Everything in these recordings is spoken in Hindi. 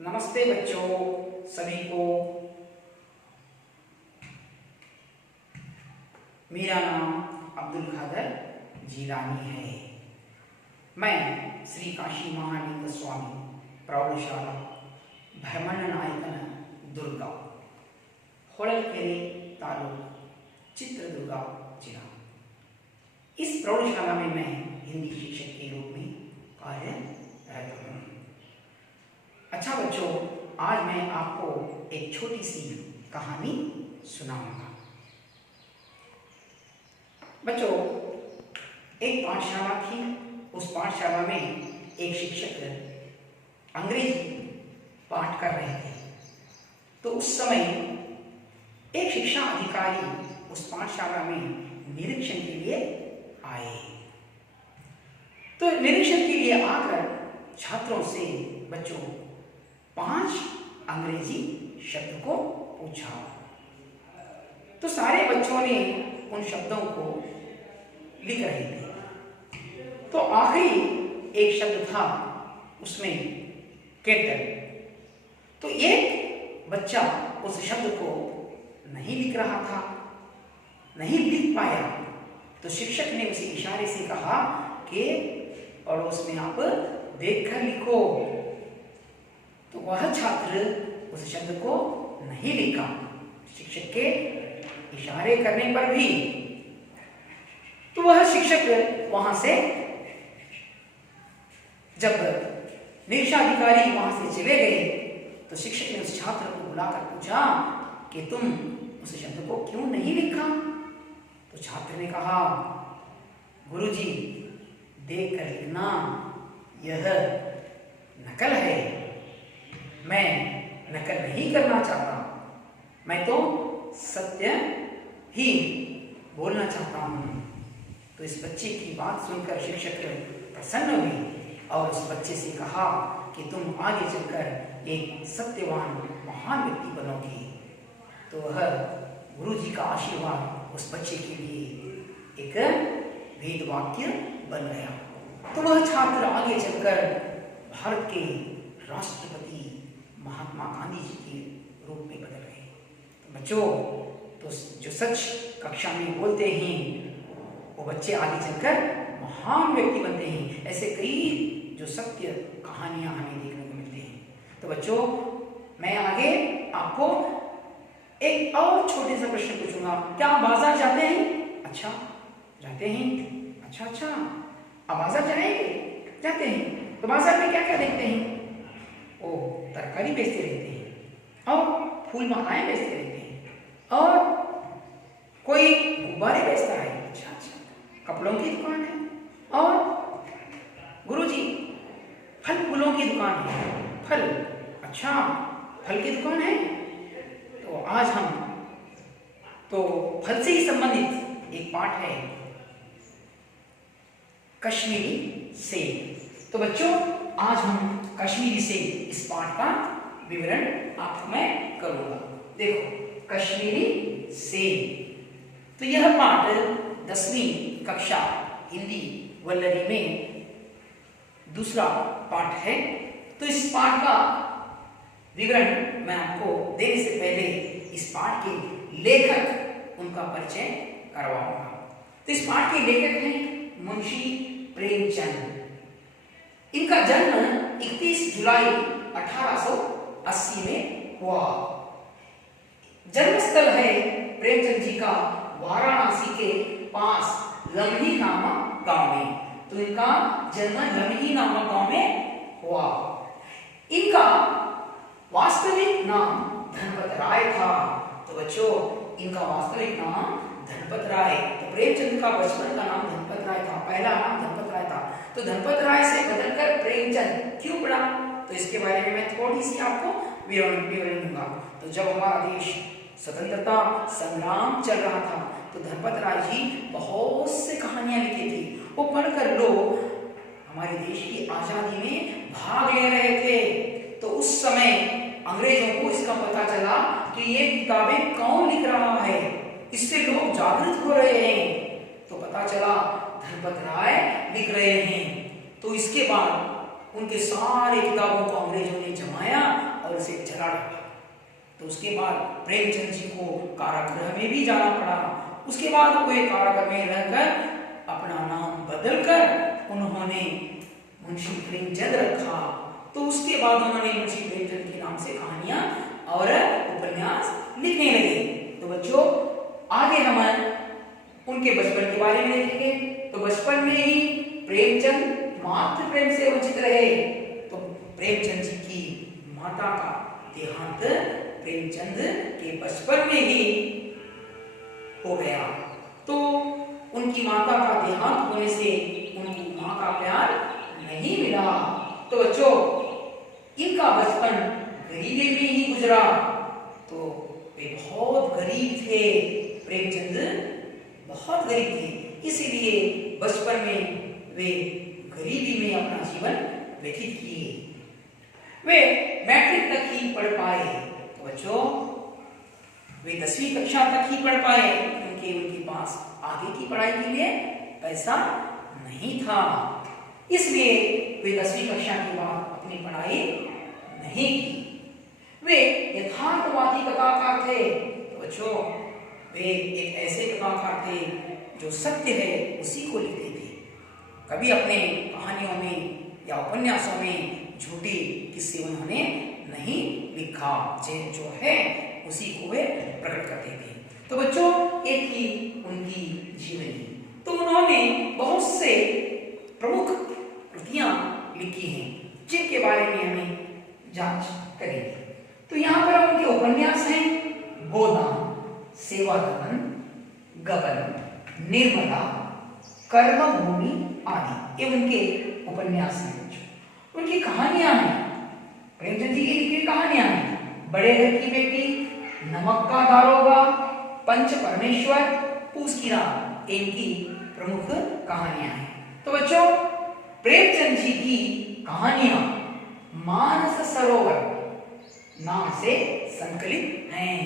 नमस्ते बच्चों सभी को। मेरा नाम अब्दुल कादर जिलानी है। मैं श्री काशी महालिंग स्वामी प्रौढ़शाला भ्रमणनायकन दुर्ग होळल्केरे तालुक चित्रदुर्ग जिला। इस प्रौढ़शाला में मैं हिंदी शिक्षक के रूप में कार्यरत हूँ। अच्छा बच्चों, आज मैं आपको एक छोटी सी कहानी सुनाऊंगा। बच्चों, एक पाठशाला थी। उस पाठशाला में एक शिक्षक अंग्रेजी पाठ कर रहे थे। तो उस समय एक शिक्षा अधिकारी उस पाठशाला में निरीक्षण के लिए आए। तो निरीक्षण के लिए आकर छात्रों से बच्चों 5 अंग्रेजी शब्द को पूछा। तो सारे बच्चों ने उन शब्दों को लिख रहे थे। तो आखिरी एक शब्द था उसमें केटल। तो एक बच्चा उस शब्द को नहीं लिख रहा था, नहीं लिख पाया। तो शिक्षक ने उसे इशारे से कहा कि पड़ोस में आप देखकर लिखो। तो वह छात्र उस शब्द को नहीं लिखा, शिक्षक के इशारे करने पर भी। तो वह शिक्षक वहां से, जब निरीक्षाधिकारी वहां से चले गए, तो शिक्षक ने उस छात्र को बुलाकर पूछा कि तुम उस शब्द को क्यों नहीं लिखा। तो छात्र ने कहा, गुरुजी, देख कर लिखना यह नकल है, मैं नकल नहीं करना चाहता, मैं तो सत्य ही बोलना चाहता हूँ। तो इस बच्चे की बात सुनकर शिक्षक प्रसन्न हुई और उस बच्चे से कहा कि तुम आगे चलकर एक सत्यवान महान व्यक्ति बनोगे। तो वह गुरुजी का आशीर्वाद उस बच्चे के लिए एक वेद वाक्य बन गया। तो वह छात्र आगे चलकर भारत के राष्ट्रपति महात्मा गांधी जी के रूप में बदल गए। तो बच्चों, तो जो सच कक्षा में बोलते हैं वो बच्चे आगे चलकर महान व्यक्ति बनते हैं। ऐसे कई जो सत्य कहानियां हमें देखने को मिलती हैं। तो बच्चों, मैं आगे आपको एक और छोटे सा प्रश्न पूछूंगा। क्या आप बाजार जाते हैं? अच्छा, जाते हैं। अच्छा, आप बाजार जाते हैं। तो बाजार में क्या क्या देखते हैं? ओ, तरकारी बेचते रहते हैं और फूल मालाएं बेचते रहते हैं और कोई गुब्बारे बेचता है। अच्छा, कपड़ों की दुकान है और गुरुजी फल फूलों की दुकान है। फल, अच्छा, फल की दुकान है। तो आज हम तो फल से ही संबंधित एक पाठ है, कश्मीरी सेब। तो बच्चों, आज हम कश्मीरी सेब इस पाठ का विवरण आपको मैं करूंगा। देखो, कश्मीरी सेब। तो यह पाठ 10वीं कक्षा हिंदी वल्लरी में दूसरा पाठ है। तो इस पाठ का विवरण मैं आपको देने से पहले इस पाठ के लेखक, उनका परिचय करवाऊंगा। तो इस पाठ के लेखक हैं मुंशी प्रेमचंद। इनका जन्म 31 जुलाई 1880 में हुआ। जन्मस्थल है प्रेमचंद जी का वाराणसी के पास लमही नामक गांव में। तो इनका जन्म लमही नामक गांव में हुआ। इनका वास्तविक नाम धनपत राय था। तो बच्चों, इनका वास्तविक नाम धनपत राय। तो प्रेमचंद का बचपन का नाम धनपत राय था, पहला नाम धनपत राय था। तो धनपत राय से बदलकर प्रेमचंद क्यों पड़ा, तो इसके बारे में मैं थोड़ी सी आपको विवरण दूंगा। तो जब हमारा देश स्वतंत्रता संग्राम चल रहा था, तो धनपत राय जी बहुत से कहानियां लिखी थी। वो पढ़कर लोग हमारे देश की आजादी में भाग ले रहे थे। तो उस समय अंग्रेजों को इसका पता चला कि ये किताबें कौन लिख रहा है, इससे लोग जागृत हो रहे हैं। तो पता चला धनपत राय लिख रहे हैं। तो इसके बाद उनके सारे किताबों को अंग्रेजों ने जमाया और उसे जला डाला। तो उसके बाद प्रेमचंद जी को कारागृह में भी जाना पड़ा। उसके बाद वे कारागृह में रहकर अपना नाम बदलकर उन्होंने मुंशी प्रेमचंद रखा। तो उसके बाद उन्होंने मुंशी प्रेमचंद के नाम से कहानियां और उपन्यास लिखने लगे। तो बच्चों आगे हम उनके बचपन के बारे में देखेंगे। तो बचपन में ही प्रेमचंद मातृ प्रेम से वंचित रहे। तो प्रेमचंद जी की माता का देहांत प्रेमचंद के बचपन में ही हो गया। तो उनकी माता का देहांत होने से उनको मां का प्यार नहीं मिला। तो बच्चों इनका बचपन गरीबी में ही गुजरा। तो वे बहुत गरीब थे, प्रेमचंद बहुत गरीब थे, इसीलिए बचपन में वे गरीबी में अपना जीवन व्यतीत किए। वे मैट्रिक तक ही पढ़ पाए। तो बच्चों वे 10वीं कक्षा तक ही पढ़ पाए क्योंकि उनके पास आगे की पढ़ाई के लिए पैसा नहीं था, इसलिए वे 10वीं कक्षा के बाद अपनी पढ़ाई नहीं की। वे यथार्थवादी कथाकार थे। तो बच्चों वे एक ऐसे कथाकार थे जो सत्य है उसी को लिखते थे। कभी अपने कहानियों में या उपन्यासों में झूठी किस्से उन्होंने नहीं लिखा, जो है उसी को वे प्रकट करते थे। तो बच्चों एक ही उनकी जीवनी। तो उन्होंने बहुत से प्रमुख कृतियां लिखी हैं जिनके बारे में हमें जांच करेंगे। तो यहाँ पर उनके उपन्यास हैं गोदान, सेवादमन, गबन, निर्मला, कर्मभूमि आदि। ये उनके उपन्यास हैं। उनकी कहानियां हैं, प्रेमचंद जी की लिखी कहानियां हैं। बड़े घर की बेटी, नमक का दारोगा, पंच परमेश्वर, पूस की रात, इनकी प्रमुख कहानियां हैं। तो बच्चों प्रेमचंद जी की कहानियां मानस सरोवर नाम से संकलित हैं।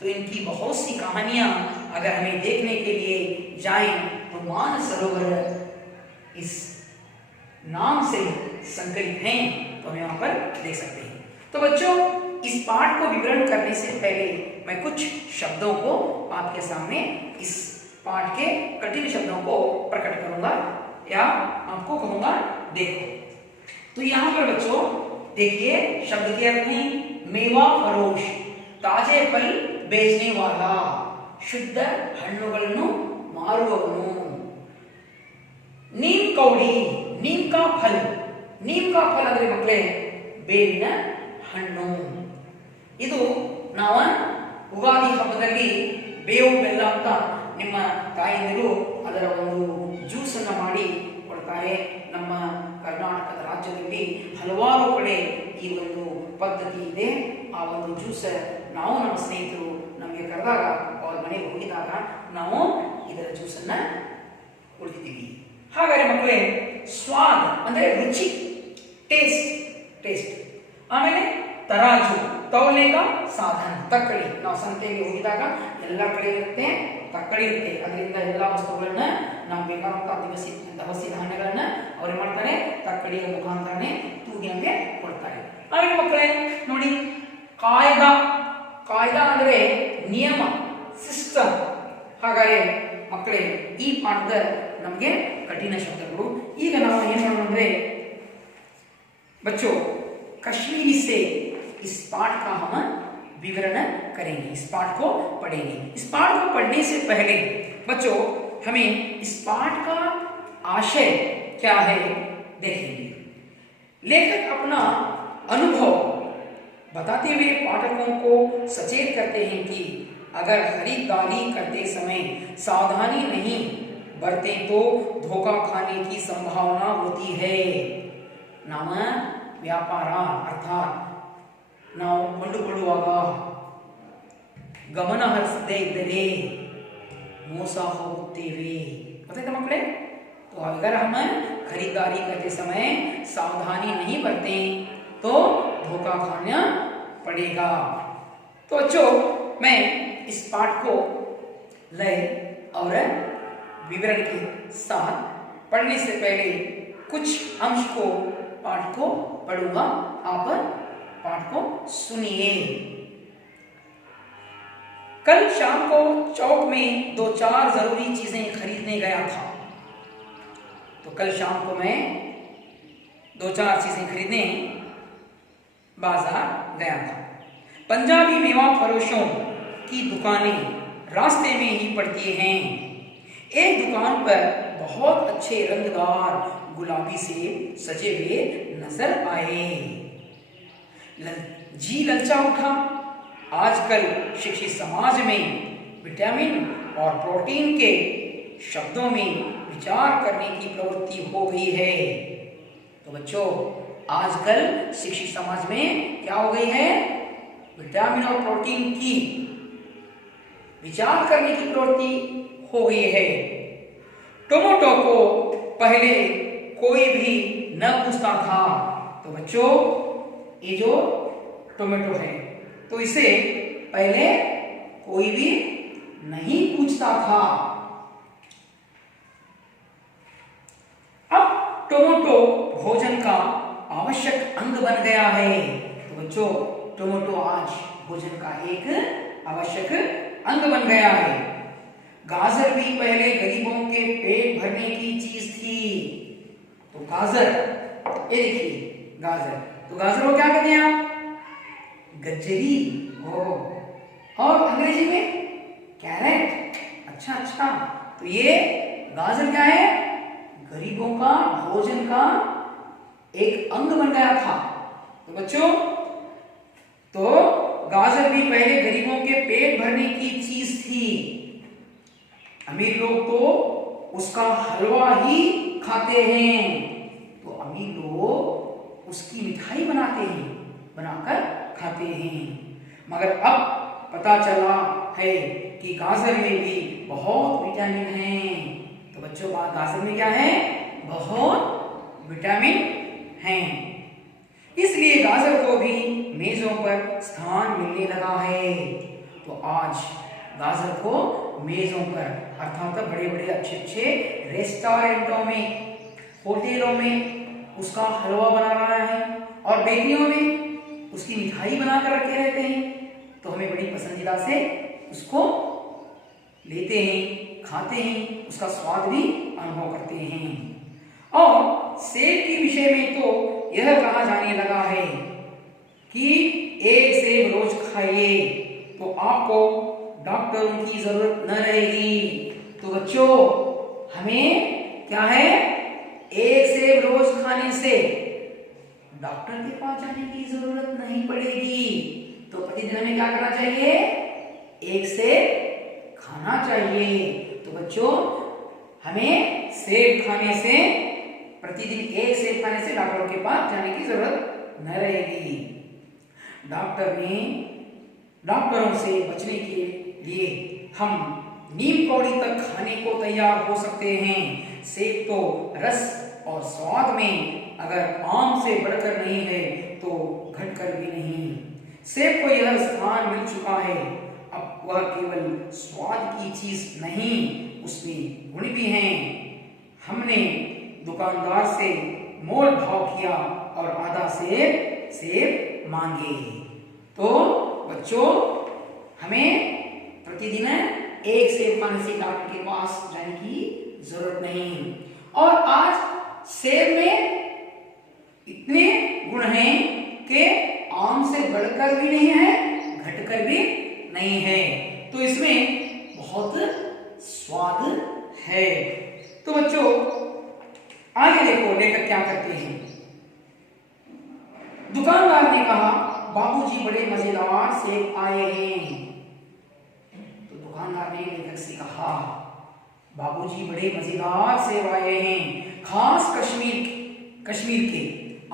तो इनकी बहुत सी कहानियां अगर हमें देखने के लिए जाएं तो मानस सरोवर इस नाम से संकलित हैं, तो हम यहाँ पर देख सकते हैं। तो बच्चों इस पाठ को विवरण करने से पहले मैं कुछ शब्दों को आपके सामने इस पाठ के कठिन शब्दों को प्रकट करूंगा या आपको कहूंगा देखो। तो यहाँ पर बच्चों देखिए शब्द के अर्थ हैं मेवा फरोश, ताजे फल बेचने वाला, शुद्ध हಣ್ಣುಗಳನ್ನು ಮಾರುವವನು, नीम कौड़ी, नीम का फल, नीम का फल ಅಂದ್ರೆ ಮಕ್ಕಳೇ ಬೇವಿನ ಹಣ್ಣು। ಇದು ನಾವು ಉಗಾದಿ ಹಬ್ಬದಲ್ಲಿ ಬೇವು ಬೆಲ್ಲ ಅಂತ ನಿಮ್ಮ ತಾಯಿಯರು ಅದರ ಒಂದು ಜ್ಯೂಸ್ ಅನ್ನು ಮಾಡಿ ಕೊಡ್ತಾರೆ। ನಮ್ಮ ಕರ್ನಾಟಕದ ರಾಜ್ಯದಲ್ಲಿ ಹಲವಾರು ಕಡೆ ಈ ಒಂದು ಪದ್ಧತಿ ಇದೆ। ಆ ಒಂದು ಜ್ಯೂಸ್ ನಾವು ನಮ್ಮ ಸ್ನೇಹಿತರು ನಮಗೆ ಕರೆದಾಗ ಅವ್ರ ಮನೆಗೆ ಹೋಗಿದಾಗ ನಾವು ಇದರ ಜ್ಯೂಸ್ ಅನ್ನ ಕುಡಿದಿದ್ದೀವಿ। ಹಾಗಾದ್ರೆ ಮಕ್ಕಳೇ ಸ್ವಾದ ಅಂದ್ರೆ ರುಚಿ, ಟೇಸ್ಟ್। ಆಮೇಲೆ ತರಾಜು, ತೌಲೆಗ ಸಾಧನ, ತಕ್ಕಡಿ। ನಾವು ಸಂತೆಗೆ ಹೋಗಿದಾಗ ಎಲ್ಲ ಕಡೆ ಇರುತ್ತೆ ತಕ್ಕಡಿ ಇರುತ್ತೆ, ಅದರಿಂದ ಎಲ್ಲ ವಸ್ತುಗಳನ್ನ ನಾವು ಬೇಕಾದಂತಹ ದವಸಿ ಧಾನ್ಯಗಳನ್ನ ಅವ್ರು ಮಾಡ್ತಾರೆ ತಕ್ಕಡಿಯ ಮುಖಾಂತರನೇ ತೂಗಿ ನಮಗೆ ಕೊಡ್ತಾರೆ। ಆಮೇಲೆ ಮಕ್ಕಳೇ ನೋಡಿ ಕಾಯ್ದಾ ಅಂದ್ರೆ ನಿಯಮ, ಸಿಸ್ಟಮ್। ಹಾಗಾದ್ರೆ ಮಕ್ಕಳೇ ಈ ಪಾಠದ ನಮಗೆ ಕಠಿಣ ಶಬ್ದಗಳು। ಈಗ ನಾವು ಏನು ಮಾಡೋಣ ಅಂದ್ರೆ बच्चों कश्मीरी से इस पाठ का हम विवरण करेंगे, इस पाठ को पढ़ेंगे। इस पाठ को पढ़ने से पहले बच्चों हमें इस पाठ का आशय क्या है देखेंगे। लेखक अपना अनुभव बताते हुए पाठकों को सचेत करते हैं कि अगर खरीदारी करते समय सावधानी नहीं बरतें तो धोखा खाने की संभावना होती है। नाम व्यापार अर्थात ನಾವು ಕೊಂಡುಕೊಳ್ಳುವಾಗ ಗಮನ ಹರಿಸದೇ ಇದ್ದರೆ ಮೋಸ ಹೋಗುತ್ತೇವೆ। ಗೊತ್ತಾಯ್ತಾ ಮಕ್ಕಳೇ? तो अगर हम खरीदारी करते समय सावधानी नहीं बरतें तो धोखा खाना पड़ेगा। तो बच्चों मैं इस पाठ को लय और विवरण के साथ पढ़ने से पहले कुछ अंश को पाठ को पढ़ूंगा, आप पाठ को सुनिए। कल शाम को चौक में 2-4 जरूरी चीजें खरीदने गया था। तो कल शाम को मैं 2-4 चीजें खरीदने बाजार गया था। पंजाबी मेवा फरोशों की दुकानें रास्ते में ही पड़ती हैं। एक दुकान पर बहुत अच्छे रंगदार गुलाबी से सजे हुए नजर आए। जी ललचा उठा। आजकल शिक्षित समाज में विटामिन और प्रोटीन के शब्दों में विचार करने की प्रवृत्ति हो गई है। तो बच्चों, आजकल शिक्षित समाज में क्या हो गई है? विटामिन और प्रोटीन की विचार करने की प्रवृत्ति हो गई है। टोमेटो को पहले कोई भी न पूछता था। तो बच्चों, ये जो टोमेटो है तो इसे पहले कोई भी नहीं पूछता था। अब टोमेटो भोजन का आवश्यक अंग बन गया है। तो बच्चों, टोमेटो आज भोजन का एक आवश्यक अंग बन गया है। गाजर भी पहले गरीबों के पेट भरने की चीज थी। तो गाजर, ये देखिए गाजर, तो गाजर को क्या कहते हैं आप? गजरी। और अंग्रेजी में कैरेट। अच्छा, तो ये गाजर क्या है? गरीबों का भोजन का एक अंग बन गया था। तो बच्चों, तो गाजर भी पहले गरीबों के पेट भरने की चीज थी। अमीर लोग तो उसका हलवा ही खाते हैं। तो अमीर लोग उसकी मिठाई बनाते हैं, बनाकर खाते हैं। मगर अब पता चला है कि गाजर में भी बहुत विटामिन है। तो बच्चों, गाजर में क्या है? बहुत विटामिन है। इसलिए गाजर को भी मेजों पर स्थान मिलने लगा है। तो आज गाजर को मेजों पर, अर्थात बड़े बड़े अच्छे रेस्टोरेंटों में, होटलों में उसका हलवा बना रहा है और बेकरियों में उसकी मिठाई बनाकर रखे रहते हैं। तो हमें बड़ी पसंदीदा से उसको लेते हैं, खाते हैं, उसका स्वाद भी अनुभव करते हैं। और सेब के विषय में तो यह कहा जाने लगा है कि एक सेब रोज खाइए तो आपको डॉक्टरों की जरूरत न रहेगी। तो बच्चों, हमें क्या है? एक सेब रोज खाने से डॉक्टर के पास जाने की जरूरत नहीं पड़ेगी। तो प्रतिदिन हमें क्या करना चाहिए? एक सेब खाना चाहिए। तो बच्चों, हमें सेब खाने से, प्रतिदिन एक सेब खाने से डॉक्टर के पास जाने की जरूरत न रहेगी। डॉक्टरों से बचने के लिए हम नीम कौड़ी तक खाने को तैयार हो सकते हैं। सेब तो रस और स्वाद में अगर आम से बढ़कर नहीं है तो घटकर भी नहीं। सेब को यह स्थान मिल चुका है। अब वह केवल स्वाद की चीज नहीं, उसमें गुण भी हैं। हमने दुकानदार से मोल भाव किया और आधा सेब मांगे। तो बच्चों, हमें प्रतिदिन एक सेब खाने से डॉक्टर के पास जाने की जरूरत नहीं। और आज सेब में इतने गुण हैं कि आम से बढ़कर भी नहीं है, घटकर भी नहीं है। तो इसमें बहुत स्वाद है। तो बच्चों, आगे देखो लेखक क्या करते हैं। दुकानदार ने कहा, बाबूजी बड़े मजेदार सेब आए हैं। तो दुकानदार ने लेखक से कहा, बाबूजी बड़े मजेदार सेब आए हैं, खास कश्मीर के,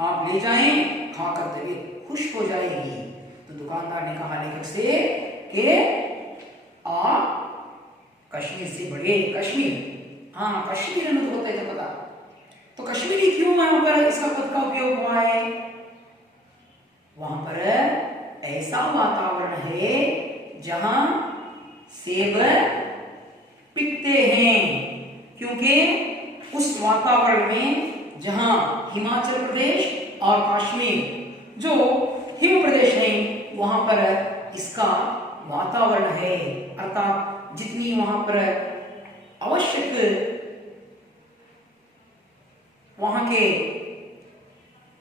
आप ले जाएं, खाकर तबीयत खुश हो जाएगी। तो दुकानदार ने कहा लेखक से कि आप कश्मीर से बड़े, कश्मीर में होता है पता, तो कश्मीरी क्यों वहां पर इसका पद का उपयोग हुआ है? वहां पर ऐसा वातावरण है जहां सेब पिकते हैं, क्योंकि उस वातावरण में जहां हिमाचल प्रदेश और कश्मीर जो हिम प्रदेश है वहां पर इसका वातावरण है, अर्थात जितनी वहां पर आवश्यक वहां के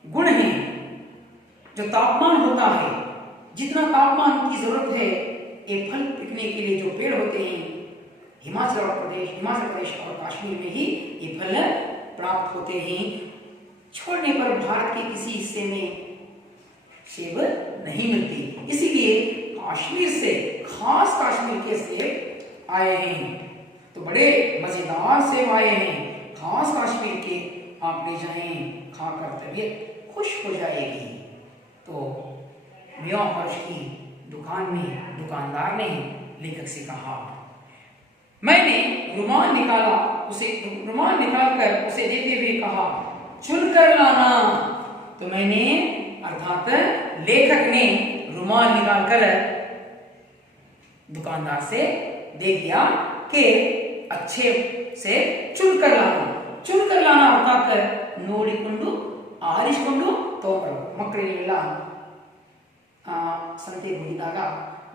गुण हैं, जो तापमान होता है, जितना तापमान की जरूरत है ये फल पिकने के लिए जो पेड़ होते हैं हिमाचल प्रदेश और कश्मीर में ही ये फल प्राप्त होते हैं। छोड़ने पर भारत के किसी हिस्से में सेब नहीं मिलती, इसीलिए कश्मीर से, खास कश्मीर के सेब आए हैं। तो बड़े मजेदार सेब आए हैं, खास कश्मीर के, आप ले जाएं, खाकर तबीयत खुश हो जाएगी। तो मेवा फरोश की दुकान में दुकानदार ने लेखक से कहा, मैंने रुमाल निकालकर उसे देते हुए कहा, चुन कर लाना। तो मैंने, अर्थात लेखक ने रुमाल निकालकर दुकानदार से दे दिया कि अच्छे से चुन कर लाना। चुन कर लाना अर्थात नोडिಕೊಂಡು ಆರಿಸಿಕೊಂಡು ತಗೊಂಡ್ಬರೋದು। ಮಕ್ಕಳಿಗೆಲ್ಲ ಸಂತೆಗೆ ಹೋಗಿದಾಗ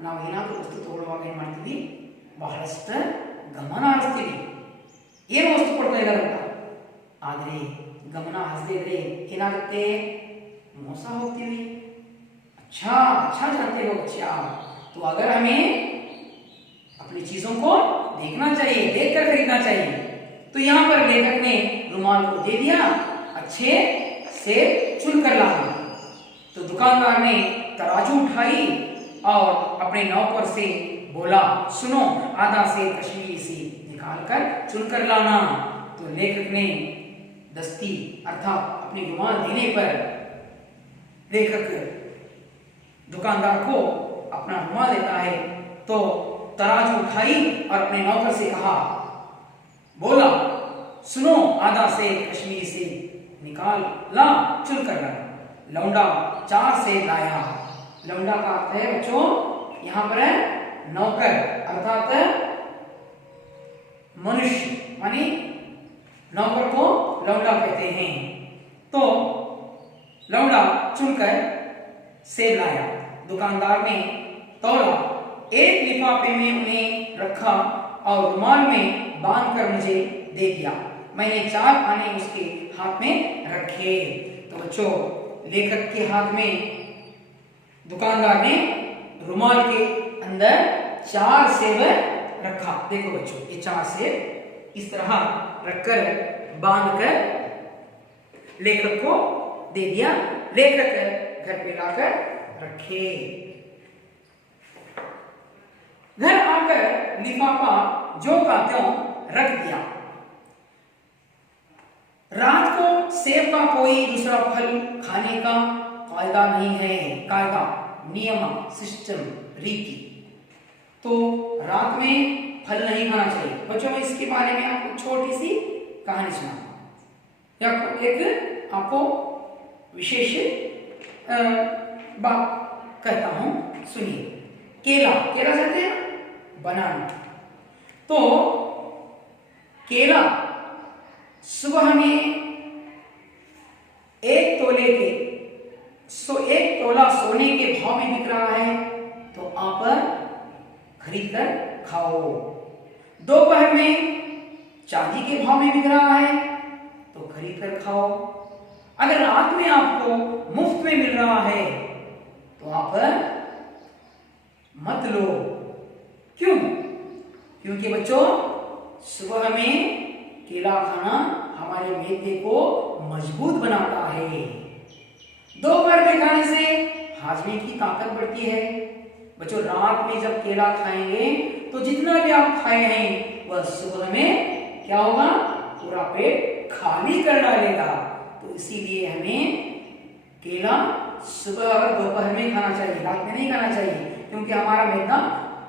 ನಾವು ಏನಾದರೂ ವಸ್ತು ತಗೊಳ್ಳುವಾಗ ಏನು ಮಾಡ್ತೀವಿ, ಬಹಳಷ್ಟು ಗಮನ ಹರಿಸ್ತೀವಿ, ಏನು ವಸ್ತು ಕೊಡ್ತಾ ಇದ್ದಾರೆ ಅಂತ। ಆದರೆ ಗಮನ ಹರಿಸದೇ ಇದ್ರೆ ಏನಾಗುತ್ತೆ, ಮೋಸ ಹೋಗ್ತೀವಿ। अच्छा जानते हो बच्चे आप, तो अगर हमें अपनी चीजों को देखना चाहिए, देखकर खरीदना चाहिए। तो यहाँ पर लेखक ने रुमाल को दे दिया, अच्छे से चुन कर लाना। तो दुकानदार ने तराजू उठाई और अपने नौकर से बोला, सुनो, आधा सेब कश्मीरी से निकालकर चुन कर लाना। तो लेखक ने दस्ती अर्थात अपनी रुमाल देने पर लेखक दुकानदार को अपना रुमाल देता है। तो तराजू उठाई और अपने नौकर से कहा, बोला, सुनो, आधा सेब कश्मीरी से निकाल ला, चुन कर ला। लौंडा 4 सेब लाया। लौंडा का अर्थ है बच्चों यहाँ पर है नौकर, अर्थात मनुष्य, मानी नौकर को लौंडा कहते हैं। तो लौंडा चुनकर सेब लाया। दुकानदार ने तौला, एक लिफाफे में उन्हें रखा और रुमाल में बांधकर मुझे दे दिया। मैंने 4 आने उसके हाथ में रखे। तो बच्चों, लेखक के हाथ में दुकानदार ने रुमाल के अंदर 4 सेब रखा। देखो बच्चों, ये 4 सेब इस तरह रखकर बांधकर लेखक को दे दिया। लेखक घर पे लाकर रखे। घर आकर लिफाफा जो का त्यों रख दिया। रात को सेब का कोई दूसरा फल खाने का कायदा नहीं है, कायदा, नियम, सिस्टम, रीति। तो रात में फल नहीं खाना चाहिए। बच्चों, मैं इसके बारे में आपको छोटी सी कहानी सुनाऊंगा, या एक आपको विशेष बात कहता हूं, सुनिए। केला कहते हैं, बनाना। तो केला सुबह में 1 तोले के 1 तोला सोने के भाव में बिक रहा है, तो आप खरीद कर खाओ। दोपहर में चांदी के भाव में बिक रहा है, तो खरीद कर खाओ। अगर रात में आपको मुफ्त में मिल रहा है तो आप मत लो। क्यों? क्योंकि बच्चों, सुबह में केला खाना हमारे मैदे को मजबूत बनाता है। दोपहर में खाने से हाजमे की ताकत बढ़ती है। बच्चों, रात में जब केला खाएंगे तो जितना भी आप खाए हैं वह सुबह में क्या होगा, पूरा पेट खाली कर डालेगा। तो इसीलिए हमें केला सुबह और दोपहर में खाना चाहिए, रात में नहीं खाना चाहिए, क्योंकि हमारा मैदा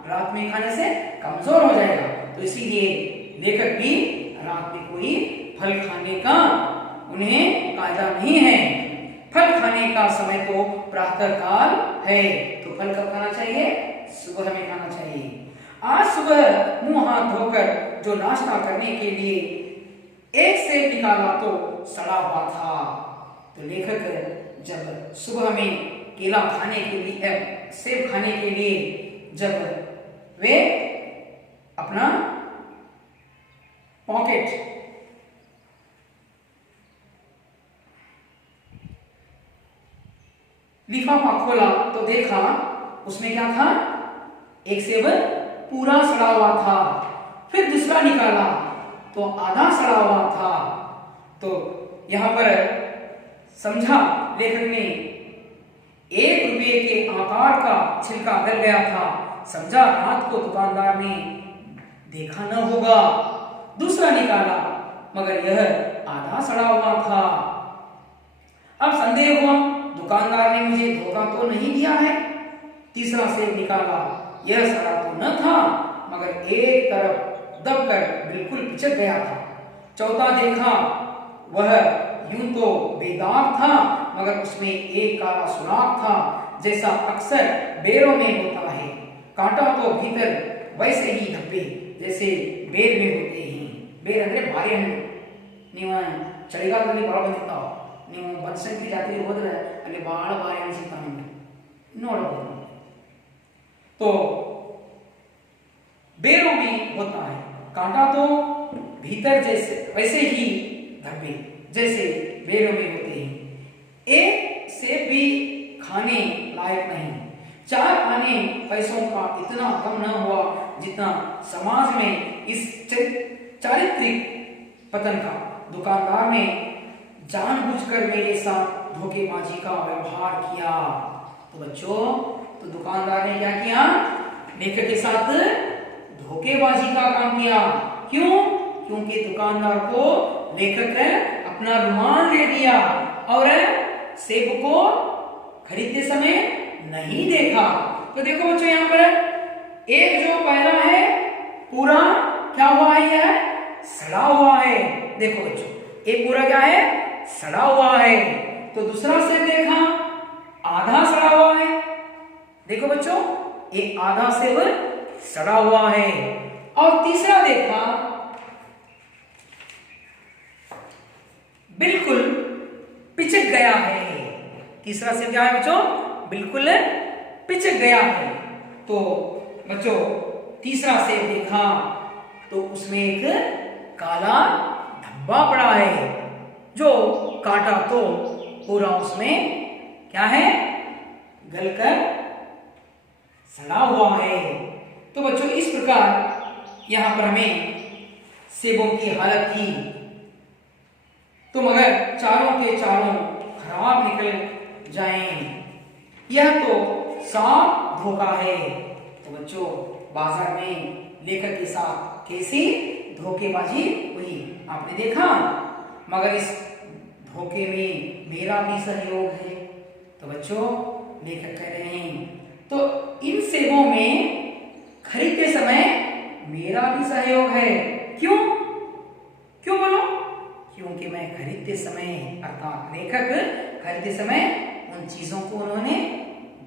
रात में खाने से कमजोर हो जाएगा। तो इसीलिए लेखक भी रात में कोई फल खाने का उन्हें कायदा नहीं है। फल खाने का समय तो प्रातः काल है। तो फल कब खाना चाहिए? सुबह में खाना चाहिए। आज सुबह मुंह हाथ धोकर जो नाश्ता करने के लिए 1 सेब निकाला तो सड़ा हुआ था। तो लेखक जब सुबह में केला खाने के लिए, सेब खाने के लिए जब वे अपना पॉकेट लिफाफा खोला तो देखा उसमें क्या था, एक सेब पूरा सड़ा हुआ था। फिर दूसरा निकाला तो आधा सड़ा हुआ था। तो यहां पर समझा लेखक ने, 1 रुपये के आकार का छिलका गल गया था, समझा रात को दुकानदार ने देखा न होगा। दूसरा निकाला मगर यह आधा सड़ा हुआ था। अब संदेह हुआ, दुकानदार ने मुझे धोखा तो नहीं दिया है। तीसरा सेब निकाला, यह सड़ा तो न था मगर एक तरफ दबकर बिल्कुल पिचक गया था। चौथा देखा, वह यूं तो बेदाग था मगर उसमें एक काला सुराख था, जैसा अक्सर बेरों में होता है। कांटा तो भीतर वैसे ही धब्बे जैसे बेर में होते हैं। बेर ಅಂದ್ರೆ ಭಾರಿ ಹಣ್ಣು, ನೀವು ಚಳಿಗಾಲದಲ್ಲಿ ಬಹಳ ಬಂದಿರ್ತಾವ, ನೀವು ಬನಶಂಕರಿ ಜಾತ್ರೆಗೆ ಹೋದ್ರೆ ಅಲ್ಲಿ ಬಹಳ ಭಾರಿ ಹಣ್ಣು ಸಿಗ್ತಾವ ನಿಮಗೆ, ನೋಡಬಹುದು। तो बेरों में होता है, कांटा तो भीतर जैसे वैसे ही धब्बे जैसे बेरों में होते हैं। एक सेब भी खाने लायक नहीं। 4 आने पैसों का इतना कम न हुआ जितना समाज में इस चारित्रिक पतन का। दुकानदार ने जानबूझकर मेरे साथ धोखेबाजी का व्यवहार किया। तो बच्चों, तो दुकानदार ने क्या किया, लेखक के साथ धोखेबाजी का काम किया। क्यों? क्योंकि दुकानदार को लेखक ने अपना रुमाल दे दिया और सेब को खरीदते समय नहीं देखा। तो देखो बच्चों, यहां पर एक जो पहला है पूरा क्या हुआ है, यह सड़ा हुआ है। देखो बच्चों, एक पूरा क्या है, सड़ा हुआ है। तो दूसरा सेब देखा, आधा सड़ा हुआ है। देखो बच्चों, एक आधा सेब सड़ा हुआ है। और तीसरा देखा, बिल्कुल पिचक गया है। तीसरा सेब क्या है बच्चों, बिल्कुल पिचक गया है। तो बच्चों, तीसरा सेब देखा तो उसमें एक काला धब्बा पड़ा है, जो कांटा तो पूरा उसमें क्या है, गलकर सड़ा हुआ है। तो बच्चों, इस प्रकार यहां पर हमें सेबों की हालत थी। तो मगर चारों के चारों खराब निकल जाएं, यह तो साफ धोखा है। तो बच्चों, बाजार में लेखक के साथ कैसी धोखेबाजी हुई आपने देखा, मगर इस धोखे में मेरा भी सहयोग है। तो बच्चों, लेखक कह रहे हैं, तो इन सेबों में खरीदते समय मेरा भी सहयोग है। क्यों? क्यों बोलो? क्योंकि मैं खरीदते समय, अर्थात लेखक खरीदते समय उन चीजों को उन्होंने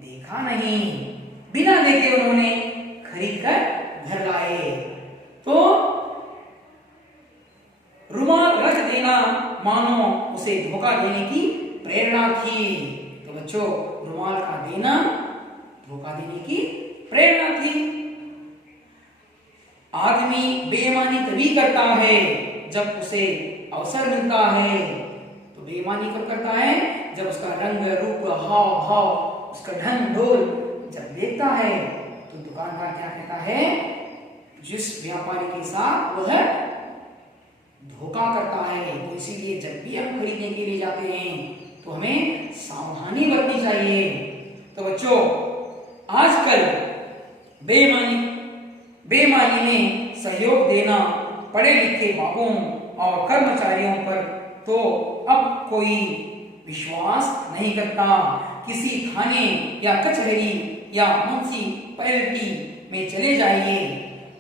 देखा नहीं, बिना देखे उन्होंने खरीद कर घर लाए। तो रुमाल रख देना मानो उसे धोखा देने की प्रेरणा थी। तो बच्चों, रुमाल का देना धोखा देने की प्रेरणा थी। आदमी बेईमानी तभी करता है जब उसे अवसर मिलता है। तो बेईमानी कब करता है? जब उसका रंग रूप हाव भाव, उसका ढंग ढोल जब देखता है। तो दुकानदार क्या कहता है, जिस व्यापारी के साथ वह धोखा करता है। तो इसीलिए जब भी हम खरीदने के लिए जाते हैं तो हमें सावधानी बरतनी चाहिए। तो बच्चों, आजकल बेईमानी में सहयोग देना पढ़े लिखे बाबुओं और कर्मचारियों पर तो अब कोई विश्वास नहीं करता। किसी थाने या कचहरी या म्युनिसिपैलिटी में चले जाइए,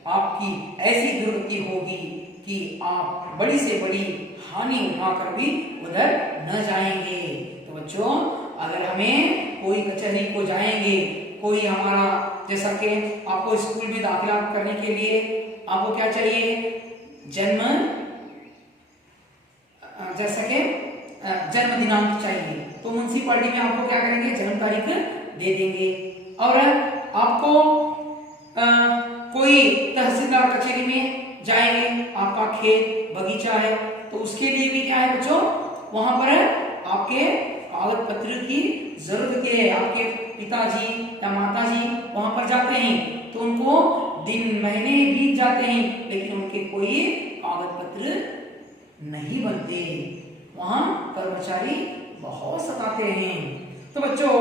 आपकी ऐसी दुर्गति होगी कि आप बड़ी से बड़ी हानि उठाकर भी उधर न जाएंगे। तो बच्चों, अगर हमें कोई कचहरी को जाएंगे, कोई हमारा, जैसा कि आपको स्कूल में दाखिला करने के लिए आपको क्या चाहिए, जन्म दिनांक चाहिए। तो म्युनिसिपैलिटी में आपको क्या करेंगे, जन्म तारीख अधिक दे देंगे। और आपको कोई तहसीलदार कचहरी में जाएंगे, आपका खेत बगीचा है, तो उसके लिए भी क्या है बच्चों, वहां पर आपके कागज पत्र की जरूरत होती है। आपके पिताजी या माताजी वहां पर जाते हैं तो उनको दिन महीने बीत जाते हैं, लेकिन उनके कोई कागज पत्र नहीं बनते, वहां कर्मचारी बहुत सताते हैं। तो बच्चों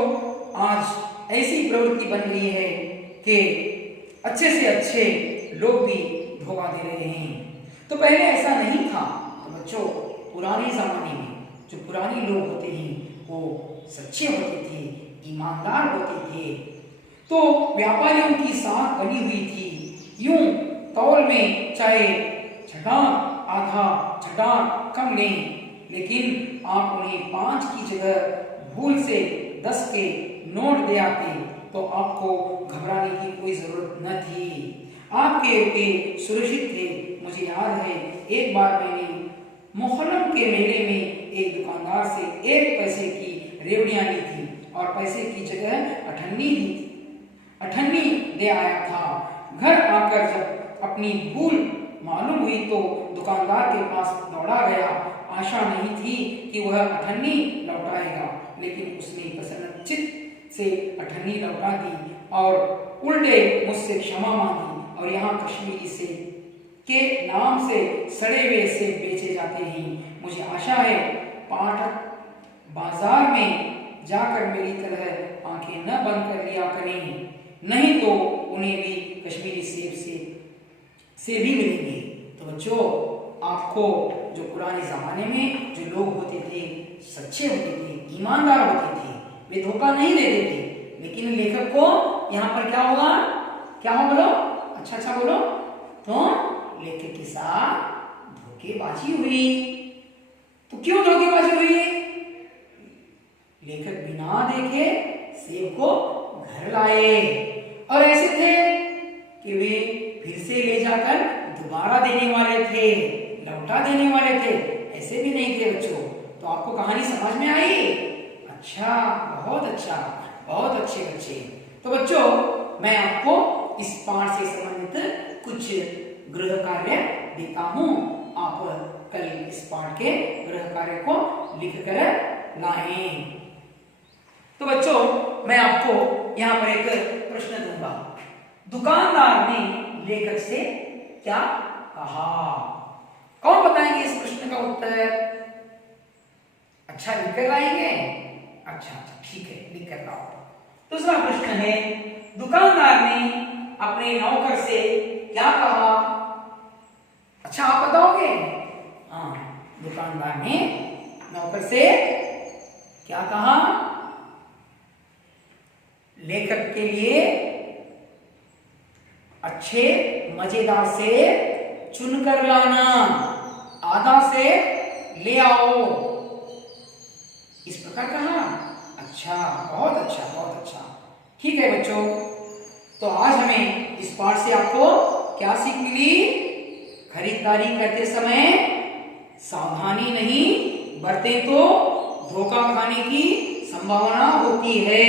आज ऐसी प्रवृत्ति बन रही है कि अच्छे से अच्छे लोग भी धोखा दे रहे हैं। तो पहले ऐसा नहीं था। तो बच्चों पुराने जमाने में जो पुराने लोग होते हैं वो सच्चे होते थे, ईमानदार होते थे, तो व्यापारियों की साख बनी हुई थी। यूं तौल में चाहे छटान आधा छटान कम लें, लेकिन आप उन्हें 5 की जगह भूल से 10 के नोट दे आते तो आपको घबराने की कोई जरूरत न थी। आपके रुपए सुरक्षित थे। मुझे याद है एक बार मैंने मोहर्रम के मेले में एक दुकानदार से 1 पैसे की रेवड़ियां ली थी और पैसे की जगह अठन्नी दे आया था। घर आकर जब अपनी भूल मालूम हुई तो दुकानदार के पास दौड़ा गया। आशा नहीं थी कि वह अठन्नी लौटाएगा, लेकिन उसने प्रसन्नचित्त से अठन्नी लौटा दी और उल्टे मुझसे क्षमा मांगी। और यहाँ कश्मीरी सेब के नाम से सड़े हुए सेब बेचे जाते हैं। मुझे आशा है पाठक बाजार में जाकर मेरी तरह आंखें न बंद कर लिया करें, नहीं तो उन्हें भी कश्मीरी सेब भी मिलेंगे। तो बच्चों आपको जो पुराने जमाने में जो लोग होते थे सच्चे होते थे, ईमानदार होते थे, वे धोखा नहीं देते थे। लेकिन लेखक को यहाँ पर क्या होगा, क्या हो बोलो, अच्छा बोलो, तो लेखक के साथ धोखेबाजी हुई। तो क्यों धोखेबाजी हुई? लेखक बिना देखे सेब को घर लाए और ऐसे थे कि वे फिर से ले जाकर दोबारा देने वाले थे, लौटा देने वाले थे, ऐसे भी नहीं थे बच्चों। तो आपको कहानी समझ में आई? अच्छा, बहुत अच्छा, बहुत अच्छे बच्चे। तो बच्चों मैं आपको इस पाठ से संबंधित कुछ गृह कार्य देता हूं। आप कल इस पाठ के गृह कार्य को लिख कर लाएं। तो बच्चों मैं आपको यहाँ पर एक प्रश्न दूंगा। दुकानदार ने लेखक से क्या कहा? कौन बताएंगे इस प्रश्न का उत्तर? अच्छा लिख कर लाएंगे? अच्छा ठीक है, लिख कर लाओ। दूसरा प्रश्न है, दुकानदार ने अपने नौकर से क्या कहा? अच्छा आप बताओगे? हाँ, दुकानदार ने नौकर से क्या कहा? लेखक के लिए अच्छे मजेदार से चुनकर लाना, आधा से ले आओ, इस प्रकार कहा। अच्छा, बहुत अच्छा, बहुत अच्छा। ठीक है बच्चों, तो आज हमें इस पाठ से आपको क्या सीख मिली? खरीदारी करते समय सावधानी नहीं बरते तो धोखा खाने की संभावना होती है।